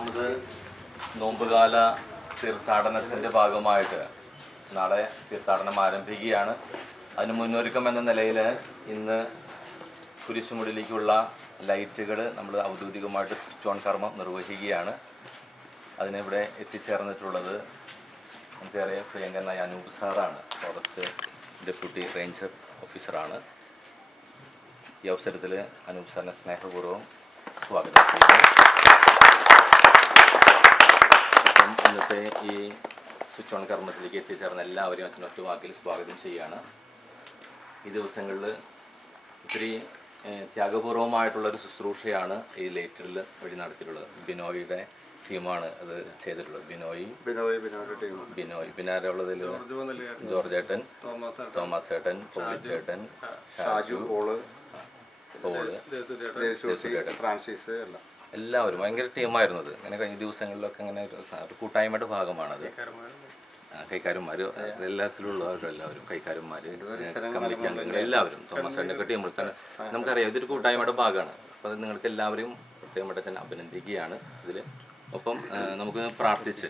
11ാമത് നോമ്പുകാല തീർത്ഥാടനത്തിൻ്റെ ഭാഗമായിട്ട് നാളെ തീർത്ഥാടനം ആരംഭിക്കുകയാണ്. അതിന് മുന്നൊരുക്കം എന്ന നിലയിൽ ഇന്ന് കുരിശുമുടിയിലേക്കുള്ള ലൈറ്റുകൾ നമ്മൾ ഔദ്യോഗികമായിട്ട് സ്വിച്ച് ഓൺ കർമ്മം നിർവഹിക്കുകയാണ്. അതിനിവിടെ എത്തിച്ചേർന്നിട്ടുള്ളത് നമുക്കറിയാം പ്രിയങ്കരനായ അനൂപ് സാറാണ്, ഫോറസ്റ്റ് ഡെപ്യൂട്ടി റേഞ്ചർ ഓഫീസറാണ്. ഈ അവസരത്തിൽ അനൂപ് സാറിനെ സ്നേഹപൂർവ്വം സ്വാഗതം ചെയ്യുന്നു. അപ്പം ഇന്നത്തെ ഈ സ്വിച്ച് ഓൺ കർമ്മത്തിലേക്ക് എത്തിച്ചേർന്ന എല്ലാവരെയും അച്ഛനൊറ്റ വാക്കിൽ സ്വാഗതം ചെയ്യുകയാണ്. ഈ ദിവസങ്ങളിൽ ഒത്തിരി ത്യാഗപൂർവമായിട്ടുള്ളൊരു ശുശ്രൂഷയാണ് ഈ ലൈറ്റുകളിൽ വഴി നടത്തിയിട്ടുള്ളത്. ബിനോയിയുടെ ടീമാണ് അത് ചെയ്തിട്ടുള്ളത്. ബിനോയ് പിന്നെ ആരുള്ളതിൽ ജോർജ് ഏട്ടൻ, തോമസ് ഏട്ടൻ, പോളിച്ചേട്ടൻ, ഷാജു, പോള്, ഫ്രാൻസിസ്, എല്ലാവരും ഭയങ്കര ടീമായിരുന്നത്. ഇങ്ങനെ കഴിഞ്ഞ ദിവസങ്ങളിലൊക്കെ ഇങ്ങനെ ഒരു കൂട്ടായ്മയുടെ ഭാഗമാണത്. കൈക്കാരന്മാർ എല്ലാത്തിലുള്ളവരെല്ലാവരും, കൈക്കാരന്മാർ, കമ്മിറ്റിക്കാർ, എല്ലാവരും, തോമസ് ഏട്ടനൊക്കെ ടീമിൽ തന്നെ നമുക്കറിയാം ഇതൊരു കൂട്ടായ്മയുടെ ഭാഗമാണ്. അപ്പോൾ അത് നിങ്ങൾക്ക് എല്ലാവരും പ്രത്യേകമായിട്ട് തന്നെ അഭിനന്ദിക്കുകയാണ് ഇതിൽ. ഒപ്പം നമുക്ക് പ്രാർത്ഥിച്ച്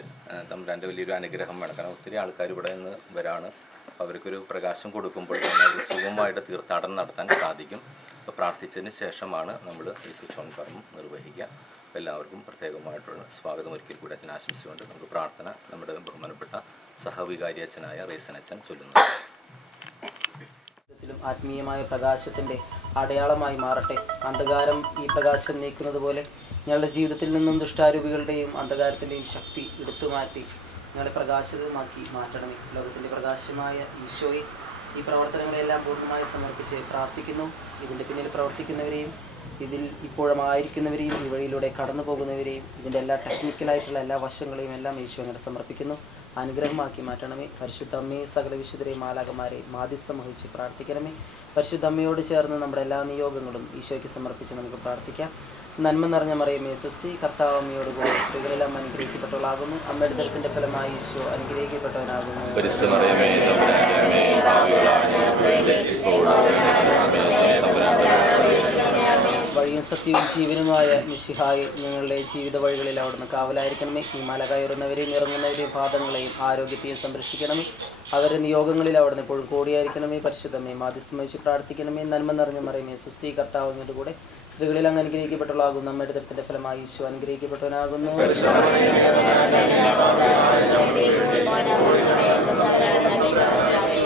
തമ്പുരാൻ്റെ വലിയൊരു അനുഗ്രഹം വേണം. കാരണം ഒത്തിരി ആൾക്കാർ ഇവിടെ നിന്ന് വരാണ്. അപ്പോൾ അവർക്കൊരു പ്രകാശം കൊടുക്കുമ്പോൾ തന്നെ ഒരു സുഗമമായിട്ട് തീർത്ഥാടനം നടത്താൻ സാധിക്കും. അപ്പോൾ പ്രാർത്ഥിച്ചതിന് ശേഷമാണ് നമ്മൾ ഈ സ്വിച്ച് ഓൺ കർമ്മം നിർവഹിക്കുക. അപ്പോൾ എല്ലാവർക്കും പ്രത്യേകമായിട്ടുള്ള സ്വാഗതം ഒരിക്കൽ കൂടി അച്ഛൻ ആശംസിച്ചുകൊണ്ട് നമുക്ക് പ്രാർത്ഥന നമ്മുടെ ബഹുമാനപ്പെട്ട സഹവികാരി അച്ഛനായ റേസൻ അച്ഛൻ ചൊല്ലുന്നു. ആത്മീയമായ പ്രകാശത്തിൻ്റെ അടയാളമായി മാറട്ടെ. അന്ധകാരം ഈ പ്രകാശം നീക്കുന്നത് പോലെ ഞങ്ങളുടെ ജീവിതത്തിൽ നിന്നും ദുഷ്ടാരൂപികളുടെയും അന്ധകാരത്തിൻ്റെയും ശക്തി എടുത്തു മാറ്റി ഞങ്ങളെ പ്രകാശിതമാക്കി മാറ്റണമേ. ലോകത്തിൻ്റെ പ്രകാശമായ ഈശോയെ ഈ പ്രവർത്തനങ്ങളെല്ലാം പൂർണ്ണമായി സമർപ്പിച്ച് പ്രാർത്ഥിക്കുന്നു. ഇതിൻ്റെ പിന്നിൽ പ്രവർത്തിക്കുന്നവരെയും ഇതിൽ ഇപ്പോഴുമായിരിക്കുന്നവരെയും ഈ വഴിയിലൂടെ കടന്നു പോകുന്നവരെയും ഇതിൻ്റെ എല്ലാ ടെക്നിക്കലായിട്ടുള്ള എല്ലാ വശങ്ങളെയും എല്ലാം ഈശോ അങ്ങനെ സമർപ്പിക്കുന്നു. അനുഗ്രഹമാക്കി മാറ്റണമേ. പരിശുദ്ധ അമ്മയെ, സകല വിശുദ്ധരെയും മാലാഖമാരെ മാധ്യസ്ഥം വഹിച്ച് പ്രാർത്ഥിക്കണമേ. പരിശുദ്ധ അമ്മയോട് ചേർന്ന് നമ്മുടെ എല്ലാ നിയോഗങ്ങളും ഈശോയ്ക്ക് സമർപ്പിച്ച് നമുക്ക് പ്രാർത്ഥിക്കാം. നന്മ നിറഞ്ഞ മറിയമേ സ്വസ്തി, കർത്താവ് അമ്മയോട് കൂടി സ്ത്രീകളെല്ലാം അനുഗ്രഹിക്കപ്പെട്ടവളാകുന്നു. അമ്മയുടെ ദർശനത്തിന്റെ ഫലമായി ഈശോ അനുഗ്രഹിക്കപ്പെട്ടവനാകുന്നു. വഴിയും സത്യവും ജീവനുമായ മിശിഹായെ ഞങ്ങളുടെ ജീവിത വഴികളിൽ അവിടുന്ന് കാവലായിരിക്കണമേ. ഈ മല കയറുന്നവരെയും ഇറങ്ങുന്നവരെയും പാദങ്ങളെയും ആരോഗ്യത്തെയും സംരക്ഷിക്കണമേ. അവരുടെ നിയോഗങ്ങളിൽ അവിടുന്ന് എപ്പോഴും കൂടിയായിരിക്കണമേ. പരിശുദ്ധമേ മാധ്യസ്ഥം വഹിച്ച് പ്രാർത്ഥിക്കണമേ. നന്മ നിറഞ്ഞ മറിയമേ സ്വസ്തി, കർത്താവ് അമ്മയുടെ കൂടെ സ്ത്രീകളിൽ അങ്ങ് അനുഗ്രഹിക്കപ്പെട്ടവളാകുന്നു. നമ്മുടെ ദൃത്തിന്റെ ഫലമായി ഈശോ അനുഗ്രഹിക്കപ്പെട്ടവനാകുന്നു.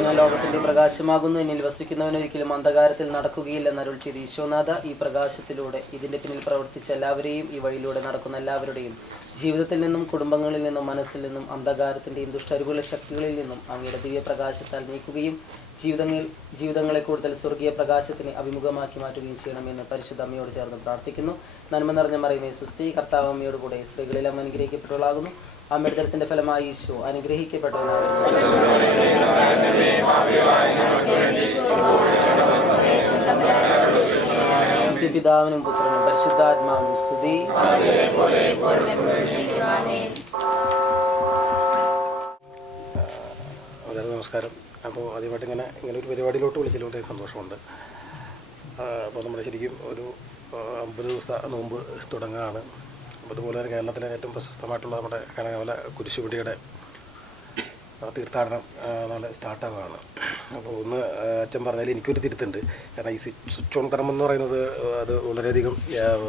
ഞാൻ ലോകത്തിന്റെ പ്രകാശമാകുന്നു. എന്നിൽ വസിക്കുന്നവനൊരിക്കലും അന്ധകാരത്തിൽ നടക്കുകയില്ലെന്ന് അരുൾ ചെയ്ത് ഈശോനാഥ, ഈ പ്രകാശത്തിലൂടെ ഇതിന്റെ പിന്നിൽ പ്രവർത്തിച്ച എല്ലാവരെയും ഈ വഴിയിലൂടെ നടക്കുന്ന എല്ലാവരുടെയും ജീവിതത്തിൽ നിന്നും കുടുംബങ്ങളിൽ നിന്നും മനസ്സിൽ നിന്നും അന്ധകാരത്തിന്റെയും ദുഷ്ടരുകുല ശക്തികളിൽ നിന്നും അങ്ങയുടെ ദിവ്യ പ്രകാശത്താൽ നീക്കുകയും ജീവിതങ്ങളെ കൂടുതൽ സ്വർഗീയ പ്രകാശത്തിന് അഭിമുഖമാക്കി മാറ്റുകയും ചെയ്യണമെന്ന് പരിശുദ്ധ അമ്മയോട് ചേർന്ന് പ്രാർത്ഥിക്കുന്നു. നന്മ നിറഞ്ഞ മറിയമേ സ്വസ്തി, കർത്താവ് അമ്മയോട് കൂടെ സ്ത്രീകളെല്ലാം അനുഗ്രഹിക്കപ്പെട്ടവളാകുന്നു. അമ്മയുടെ ദരത്തിന്റെ ഫലമായി ഈശോ അനുഗ്രഹിക്കപ്പെട്ടവനാകുന്നു. പിതാവിനും പുത്രനും പരിശുദ്ധാത്മാവിനും സ്തുതി. നമസ്കാരം. അപ്പോൾ ആദ്യമായിട്ട് ഇങ്ങനെ ഒരു പരിപാടിയിലോട്ട് വിളിച്ചതിലൂടെ സന്തോഷമുണ്ട്. അപ്പോൾ നമ്മൾ ശരിക്കും ഒരു 50 ദിവസത്തെ നോമ്പ് തുടങ്ങുകയാണ്. അപ്പോൾ അതുപോലെ തന്നെ കേരളത്തിലെ ഏറ്റവും പ്രശസ്തമായിട്ടുള്ള നമ്മുടെ കനകമല കുരിശുപടിയുടെ തീർത്ഥാടനം നാളെ സ്റ്റാർട്ടാവുകയാണ്. അപ്പോൾ ഒന്ന് അച്ഛൻ പറഞ്ഞാൽ എനിക്കൊരു തിരുത്തുണ്ട്. കാരണം ഈ സ്വിച്ച് ഓൺ കർമ്മം എന്ന് പറയുന്നത് അത് വളരെയധികം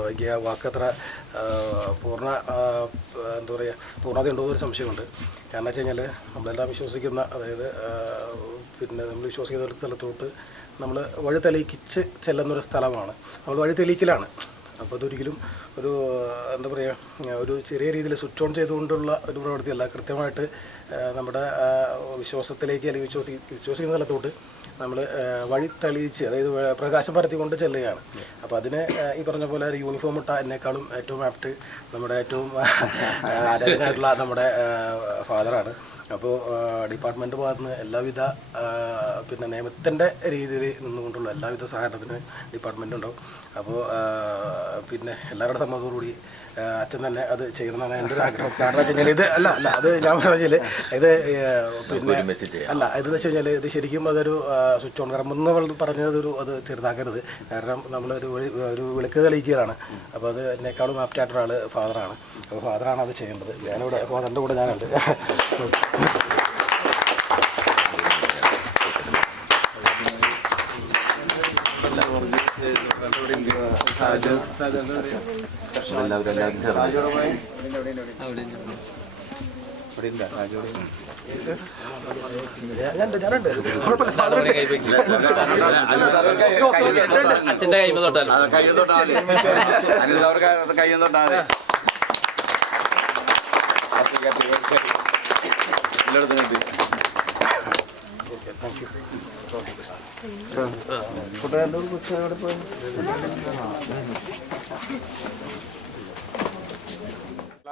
എനിക്ക് ആ വാക്കത്ര എന്താ പറയുക പൂർണ്ണത ഉണ്ടോ എന്നൊരു സംശയമുണ്ട്. കാരണം വെച്ച് കഴിഞ്ഞാൽ നമ്മളെല്ലാം വിശ്വസിക്കുന്ന, അതായത് പിന്നെ നമ്മൾ വിശ്വസിക്കുന്ന ഒരു സ്ഥലത്തോട്ട് നമ്മൾ വഴി തെളിയിച്ച് ചെല്ലുന്നൊരു സ്ഥലമാണ്. നമ്മൾ വഴി തെളിയിക്കലാണ്. അപ്പോൾ അതൊരിക്കലും ഒരു എന്താ പറയുക ഒരു ചെറിയ രീതിയിൽ സ്വിച്ച് ഓൺ ചെയ്തുകൊണ്ടുള്ള ഒരു പ്രവൃത്തിയല്ല. കൃത്യമായിട്ട് നമ്മുടെ വിശ്വാസത്തിലേക്ക് അല്ലെങ്കിൽ വിശ്വസിക്കുന്ന സ്ഥലത്തോട്ട് നമ്മൾ വഴി തെളിയിച്ച്, അതായത് പ്രകാശം പരത്തിക്കൊണ്ട് ചെല്ലുകയാണ്. അപ്പോൾ അതിന് ഈ പറഞ്ഞ പോലെ ഒരു യൂണിഫോം ഇട്ട എന്നെക്കാളും ഏറ്റവും ആപ്റ്റ് നമ്മുടെ ഏറ്റവും ആരാധനായിട്ടുള്ള നമ്മുടെ ഫാദറാണ്. അപ്പോൾ ഡിപ്പാർട്ട്മെൻറ്റ് ഭാഗത്ത് നിന്ന് എല്ലാവിധ പിന്നെ നിയമത്തിൻ്റെ രീതിയിൽ നിന്നുകൊണ്ടുള്ള എല്ലാവിധ സഹകരണത്തിന് ഡിപ്പാർട്ട്മെൻറ്റ് ഉണ്ടാവും. അപ്പോൾ പിന്നെ എല്ലാവരുടെ സമ്മതത്തോടുകൂടി അച്ഛൻ തന്നെ അത് ചെയ്യണമെന്നാണ് എൻ്റെ ഒരു ആഗ്രഹം. കാരണം വെച്ച് കഴിഞ്ഞാൽ ഇത് അത് ഞാൻ പറഞ്ഞാൽ ഇത് പിന്നെ ഇതെന്ന് വെച്ച് കഴിഞ്ഞാൽ ഇത് ശരിക്കും അതൊരു സ്വിച്ച് ഓൺ കറമ്പെന്ന് പറഞ്ഞതൊരു അത് ചെറുതാക്കരുത്. കാരണം നമ്മളൊരു വിളക്ക് തെളിയിക്കുകയാണ്. അപ്പോൾ അത് എന്നെക്കാളും ആപ്റ്റായിട്ടൊരു ആൾ ഫാദറാണ്. അപ്പോൾ ഫാദറാണ് അത് ചെയ്യേണ്ടത്. ഞാനിവിടെ ഫാദറിൻ്റെ കൂടെ ഞാനുണ്ട്. ഞാനുണ്ട് അച്ഛൻ്റെ കൈ തൊട്ടാൽ കയ്യും തൊട്ടാൽ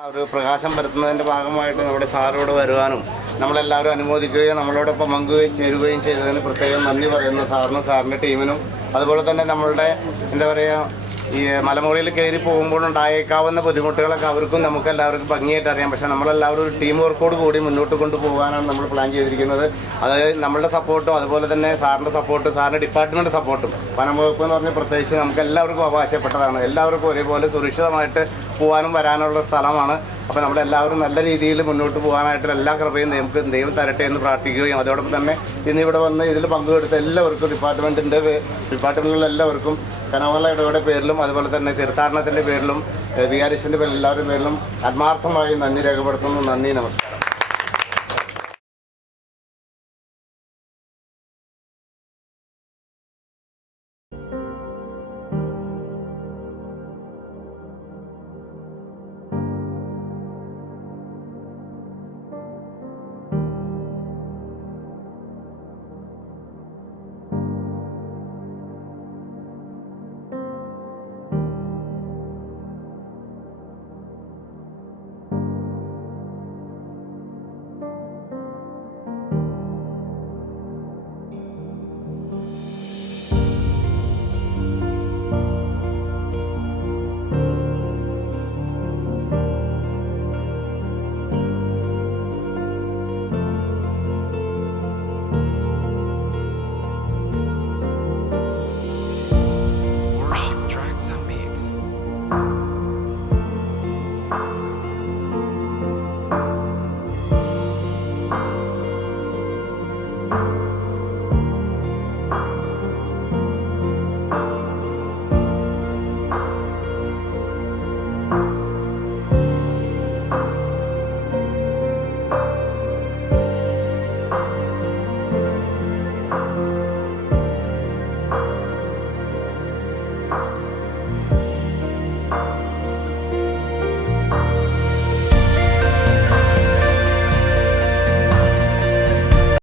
ഒരു പ്രകാശം പരത്തുന്നതിൻ്റെ ഭാഗമായിട്ട് നമ്മുടെ സാറോട് വരുവാനും നമ്മളെല്ലാവരും അനുമോദിക്കുകയും നമ്മളോടൊപ്പം പങ്കുകയും ചേരുകയും ചെയ്തതിന് പ്രത്യേകം നന്ദി പറയുന്നു സാറിനും സാറിൻ്റെ ടീമിനും. അതുപോലെ തന്നെ നമ്മളുടെ എന്താ പറയുക ഈ മലമുകളിൽ കയറി പോകുമ്പോഴുണ്ടായേക്കാവുന്ന ബുദ്ധിമുട്ടുകളൊക്കെ അവർക്കും നമുക്ക് എല്ലാവർക്കും ഭംഗിയായിട്ട് അറിയാം. പക്ഷേ നമ്മളെല്ലാവരും ഒരു ടീം വർക്കോട് കൂടി മുന്നോട്ട് കൊണ്ടുപോകാനാണ് നമ്മൾ പ്ലാൻ ചെയ്തിരിക്കുന്നത്. അത് നമ്മളുടെ സപ്പോർട്ടും അതുപോലെ തന്നെ സാറിൻ്റെ സപ്പോർട്ടും സാറിൻ്റെ ഡിപ്പാർട്ട്മെൻറ്റ് സപ്പോർട്ടും വനം വകുപ്പ് എന്ന് പറഞ്ഞാൽ പ്രത്യേകിച്ച് നമുക്ക് എല്ലാവർക്കും അവകാശപ്പെട്ടതാണ്. എല്ലാവർക്കും ഒരേപോലെ സുരക്ഷിതമായിട്ട് പോകാനും വരാനുള്ള സ്ഥലമാണ്. അപ്പോൾ നമ്മളെല്ലാവരും നല്ല രീതിയിൽ മുന്നോട്ട് പോകാനായിട്ടുള്ള എല്ലാ കൃപയും നമുക്ക് ദൈവം തരട്ടെ എന്ന് പ്രാർത്ഥിക്കുകയും അതോടൊപ്പം തന്നെ ഇന്നിവിടെ വന്ന് ഇതിൽ പങ്കുകൊടുത്ത എല്ലാവർക്കും ഡിപ്പാർട്ട്മെൻറ്റിലുള്ള എല്ലാവർക്കും കനവള ഇടവയുടെ പേരിലും അതുപോലെ തന്നെ തീർത്ഥാടനത്തിൻ്റെ പേരിലും വികാരിശൻ്റെ പേരിലും എല്ലാവരുടെ പേരിലും ആത്മാർത്ഥമായി നന്ദി രേഖപ്പെടുത്തുന്നു. നന്ദി, നമസ്കാരം.